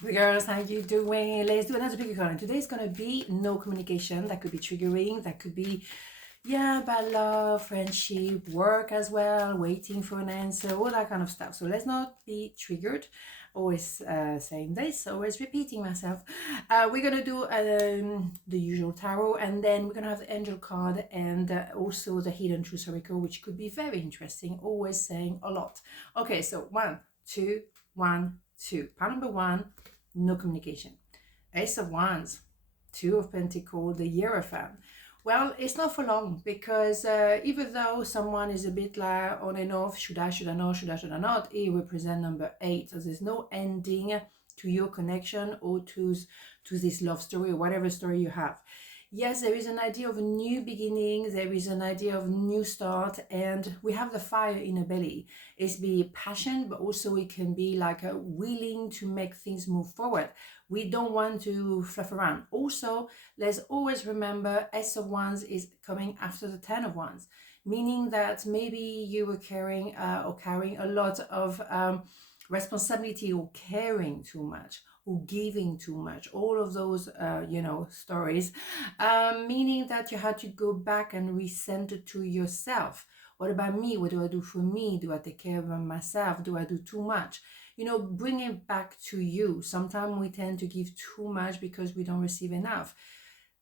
Girls, how you doing? Let's do another big card. Today's gonna be no communication. That could be triggering. That could be, yeah, about love, friendship, work as well, waiting for an answer, all that kind of stuff. So let's not be triggered. Always saying this, always repeating myself. We're gonna do the usual tarot, and then we're gonna have the angel card and also the hidden truth oracle, which could be very interesting. Always saying a lot. Okay, so 1, 2, 1, 2. Part number 1. No communication. Ace of Wands, Two of Pentacles, the Hierophant. Well, it's not for long because even though someone is a bit like on and off, should I not, should I not, it represents number 8. So there's no ending to your connection or to this love story or whatever story you have. Yes, there is an idea of a new beginning, there is an idea of new start, and we have the fire in the belly. It's be passion, but also it can be like a willing to make things move forward. We don't want to fluff around. Also, let's always remember Ace of Wands is coming after the 10 of Wands, meaning that maybe you were carrying a lot of responsibility or caring too much or giving too much, all of those stories, meaning that you had to go back and recenter to yourself. What about me? What do I do for me? Do I take care of myself? Do I do too much? Bring it back to you. Sometimes we tend to give too much because we don't receive enough.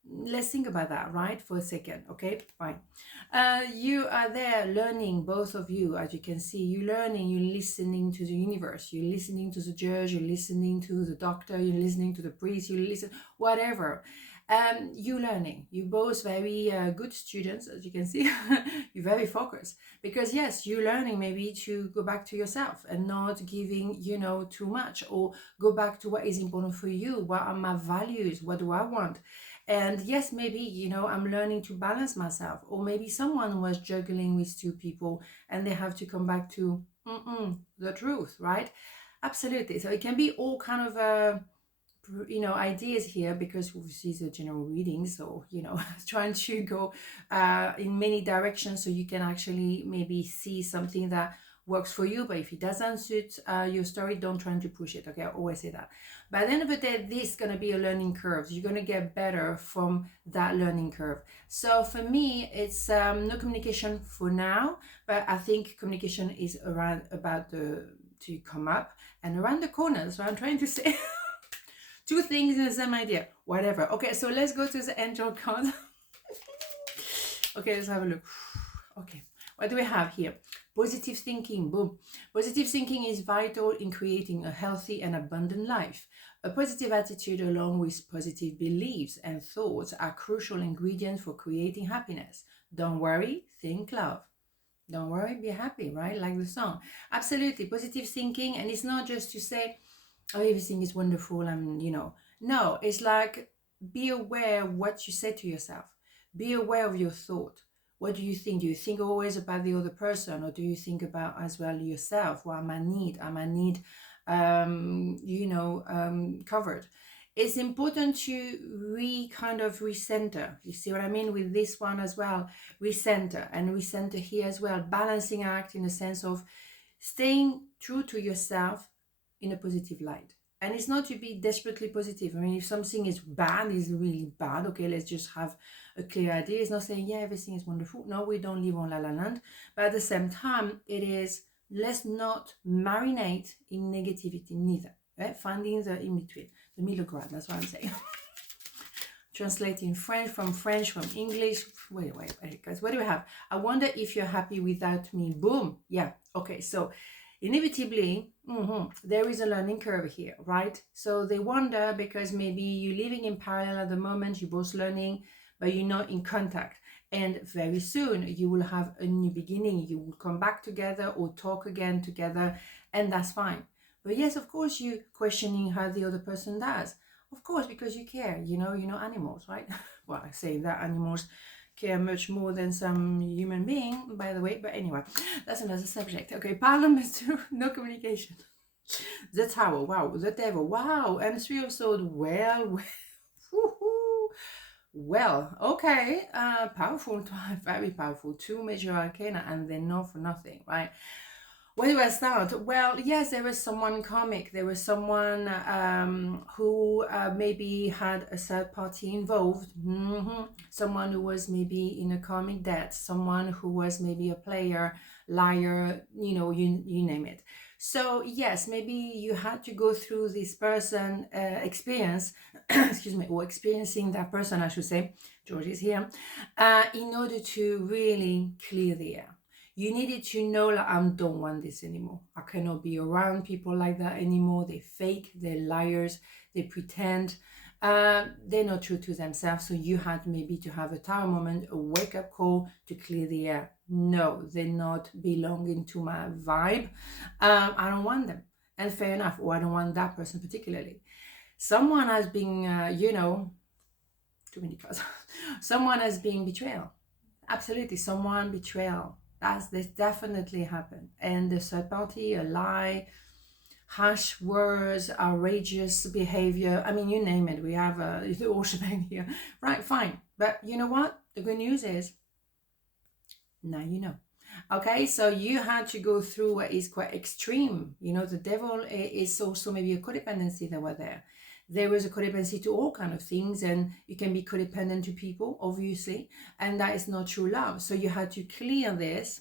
Let's think about that, right, for a second. Okay, fine. You are there learning, both of you. As you can see, you're learning, you're listening to the universe, you're listening to the judge, you're listening to the doctor, you're listening to the priest, you listen, whatever. You're learning. You're both very good students, as you can see. You're very focused because yes, you're learning maybe to go back to yourself and not giving too much, or go back to what is important for you. What are my values? What do I want? And yes, maybe, I'm learning to balance myself. Or maybe someone was juggling with two people and they have to come back to the truth, right? Absolutely. So it can be all kind of, ideas here, because obviously it's a general reading. So, trying to go in many directions so you can actually maybe see something that works for you. But if it doesn't suit your story, don't try to push it. Okay, I always say that. By the end of the day, this is going to be a learning curve. You're going to get better from that learning curve. So for me, it's no communication for now, but I think communication is about to come up and around the corner. That's what I'm trying to say. Two things in the same idea. Whatever. Okay, so let's go to the angel card. Okay, let's have a look. Okay, what do we have here? Positive thinking. Boom. Positive thinking is vital in creating a healthy and abundant life. A positive attitude along with positive beliefs and thoughts are crucial ingredients for creating happiness. Don't worry, think love. Don't worry, be happy, right? Like the song. Absolutely. Positive thinking. And it's not just to say, oh, everything is wonderful. No, it's like, be aware of what you say to yourself. Be aware of your thought. What do you think? Do you think always about the other person, or do you think about as well yourself? What am I need? Am I need, covered? It's important to kind of recenter. You see what I mean with this one as well? Recenter here as well. Balancing act in the sense of staying true to yourself in a positive light. And it's not to be desperately positive. I mean, if something is bad, is really bad, okay, let's just have a clear idea. It's not saying, yeah, everything is wonderful. No, we don't live on La La Land. But at the same time, it is, let's not marinate in negativity neither. Right? Finding the in-between, the middle ground, that's what I'm saying. Translating French, from English. Wait, guys, what do we have? I wonder if you're happy without me. Boom. Yeah, okay, so inevitably, there is a learning curve here, right? So they wonder because maybe you're living in parallel at the moment, you're both learning, but you're not in contact. And very soon you will have a new beginning. You will come back together or talk again together, and that's fine. But yes, of course, you questioning how the other person does. Of course, because you care, animals, right? Well, I say that animals care much more than some human being, by the way, but anyway, that's another subject. Okay, part number 2, no communication. The Tower, wow, the Devil, wow, and 3 of Swords, well, okay, powerful, very powerful, 2 major arcana, and they're not for nothing, right? Where do I start? Well, yes, there was someone comic. There was someone who maybe had a third party involved. Someone who was maybe in a karmic debt. Someone who was maybe a player, liar, you name it. So yes, maybe you had to go through this person experience, excuse me, or experiencing that person, I should say. George is here, in order to really clear the air. You needed to know, like, I don't want this anymore. I cannot be around people like that anymore. They fake, they're liars, they pretend, they're not true to themselves. So you had maybe to have a tower moment, a wake-up call to clear the air. No, they're not belonging to my vibe. I don't want them. And fair enough, or I don't want that person particularly. Someone has been, too many cards. Someone has been betrayal. Absolutely, someone betrayal. This definitely happened. And the third party, a lie, harsh words, outrageous behavior. I mean, you name it. We have the whole shebang here. Right, fine. But you know what? The good news is, now you know. Okay, so you had to go through what is quite extreme. The devil is also maybe a codependency that were there. There was a codependency to all kind of things, and you can be codependent to people, obviously, and that is not true love. So you had to clear this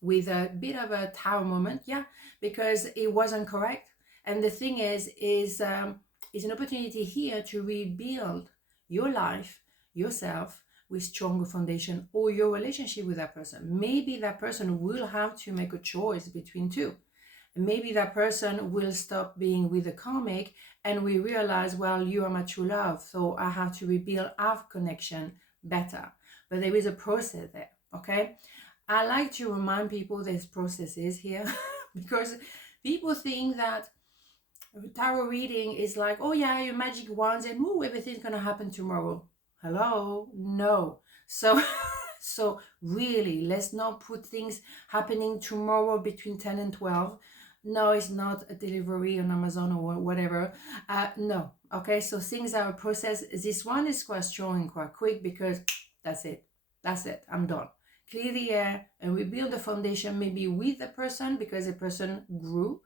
with a bit of a tower moment, yeah, because it wasn't correct. And the thing is an opportunity here to rebuild your life, yourself, with stronger foundation, or your relationship with that person. Maybe that person will have to make a choice between two. Maybe that person will stop being with the karmic, and we realize, well, you are my true love, so I have to rebuild our connection better. But there is a process there, okay? I like to remind people there's processes here because people think that tarot reading is like, oh yeah, your magic wands and ooh, everything's gonna happen tomorrow. Hello? No. So really, let's not put things happening tomorrow between 10 and 12. No, it's not a delivery on Amazon or whatever. No. Okay, so things are a process. This one is quite strong and quite quick because that's it. I'm done. Clear the air and rebuild the foundation, maybe with the person because the person grew,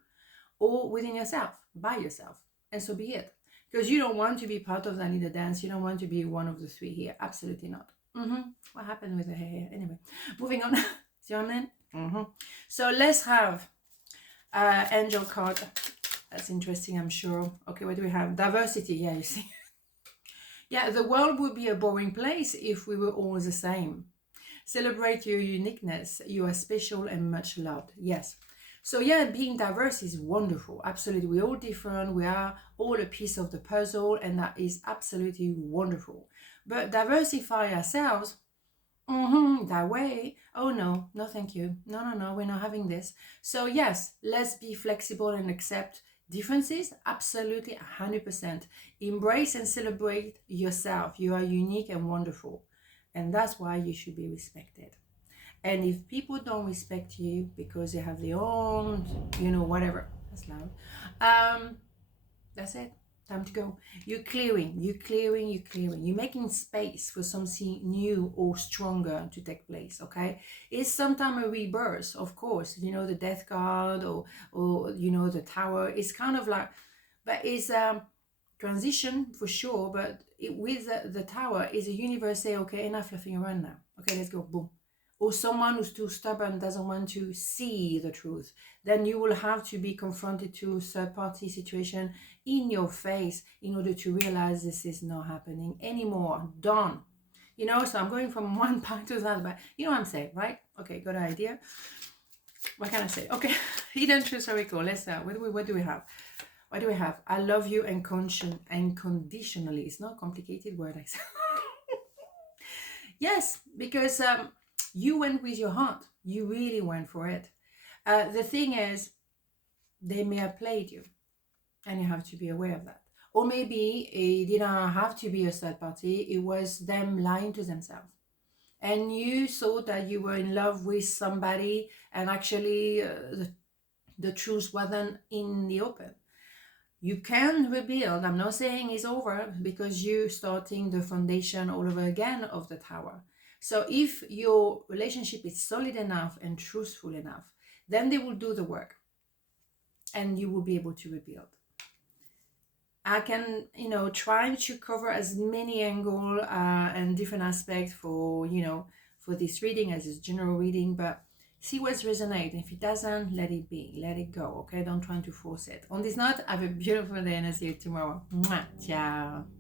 or within yourself, by yourself. And so be it. Because you don't want to be part of that little dance. You don't want to be one of the three here. Absolutely not. What happened with the hair? Anyway, moving on. See what I mean? So let's have angel card. That's interesting, I'm sure. Okay, what do we have? Diversity. Yeah, you see. Yeah, the world would be a boring place if we were all the same. Celebrate your uniqueness. You are special and much loved. Yes. So yeah, being diverse is wonderful. Absolutely. We're all different. We are all a piece of the puzzle, and that is absolutely wonderful. But diversify ourselves that way. Oh no, thank you. No, we're not having this. So yes, let's be flexible and accept differences. Absolutely, 100%. Embrace and celebrate yourself. You are unique and wonderful. And that's why you should be respected. And if people don't respect you because they have their own, whatever, that's loud, that's it. Time to go. You're clearing. You're making space for something new or stronger to take place, okay? It's sometimes a rebirth, of course. The death card or the tower. It's kind of like, but it's transition for sure. But with the tower, is a universe say, okay, enough fluffing around now. Okay, let's go. Boom. Or someone who's too stubborn, doesn't want to see the truth, then you will have to be confronted to a third-party situation in your face in order to realize this is not happening anymore. Done. So I'm going from one part to another, but you know what I'm saying, right? Okay, got an idea. What can I say? Okay, hidden truth circle. Let's what do we have? What do we have? I love you unconditionally. It's not a complicated word, I say. Yes, because you went with your heart. You really went for it. The thing is, they may have played you, and you have to be aware of that. Or maybe it didn't have to be a third party. It was them lying to themselves. And you thought that you were in love with somebody, and actually the truth wasn't in the open. You can rebuild. I'm not saying it's over because you're starting the foundation all over again of the tower. So if your relationship is solid enough and truthful enough, Then they will do the work and you will be able to rebuild. I can, trying to cover as many angles and different aspects for, for this reading as this general reading, but see what's resonate. If it doesn't, let it be, let it go, okay? Don't try to force it. On this note, have a beautiful day and I'll see you tomorrow. Mwah. Ciao.